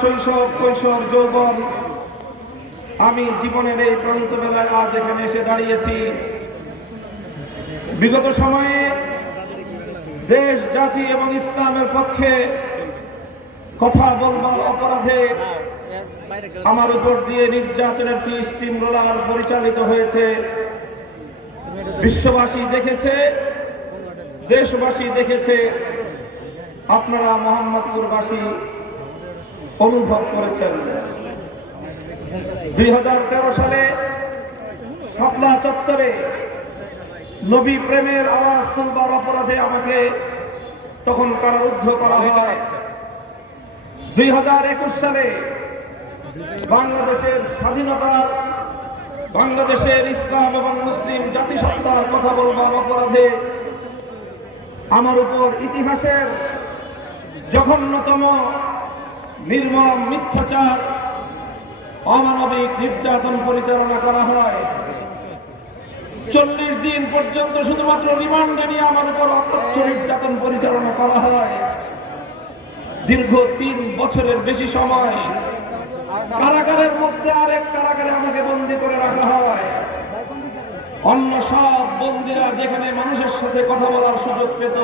শৈশব, কৈশোর, যৌবন, আমি জীবনের এই প্রান্ত বেলায় আজ এখানে এসে দাঁড়িয়েছি। বিগত সময়ে দেশ, জাতি এবং ইসলামের পক্ষে কথা বলবার অপরাধে আমার উপর দিয়ে নির্যাতনের স্টিম রোলার পরিচালিত হয়েছে। বিশ্ববাসী দেখেছে, দেশবাসী দেখেছে, আপনারা মোহাম্মদপুরবাসী অনুভব করেছেন। 2013 সালে শাপলা চত্বরে নবী প্রেমের আওয়াজ তুলবার অপরাধে আমাকে তখন কারারুদ্ধ করা হয়। 2021 সালে বাংলাদেশের স্বাধীনতার, বাংলাদেশের ইসলাম এবং মুসলিম জাতিসত্তার কথা বলবার অপরাধে আমার উপর ইতিহাসের জঘন্যতম নির্মম মিথ্যাচার, অমানবিক নির্যাতন পরিচালনা করা হয়। 40 দিন পর্যন্ত শুধুমাত্র রিমান্ডে নিয়ে আমার উপর অকথ্য নির্যাতন পরিচালনা করা হয়। দীর্ঘ 3 বছরের বেশি সময় কারাগারের মধ্যে আরেক কারাগারে আমাকে বন্দী করে রাখা হয়। অন্য সব বন্দীরা যেখানে মানুষের সাথে কথা বলার সুযোগ পেত,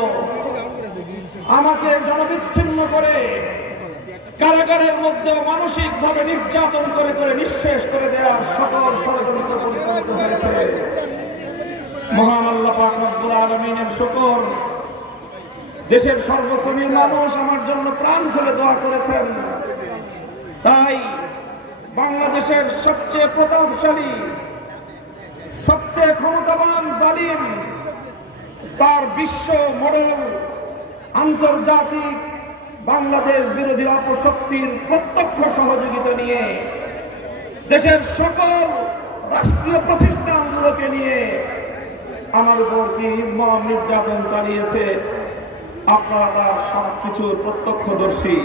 আমাকে জনবিচ্ছিন্ন করে কারাগারের মধ্যে মানসিকভাবে নির্যাতন করে করে নিঃশেষ করে দেওয়ার সকল ষড়যন্ত্র পরিচালিত হয়েছে। মহান আল্লাহ পাক রব্বুল আলামিনের শুকর, দেশের সর্বশ্রেণীর মানুষ আমার জন্য প্রাণ খুলে দোয়া করেছেন। তাই বাংলাদেশের সবচেয়ে প্রতাপশালী, সবচেয়ে ক্ষমতাবান জালিম, তার বিশ্ব মডেল আন্তর্জাতিক বাংলাদেশ বিরোধী অপশক্তির প্রত্যক্ষ সহযোগিতা নিয়ে দেশের সকল রাষ্ট্রীয় প্রতিষ্ঠানগুলোকে নিয়ে আমার উপর কি নির্মম নির্যাতন চালিয়েছে, আপনারা তার সবকিছুর প্রত্যক্ষদর্শী।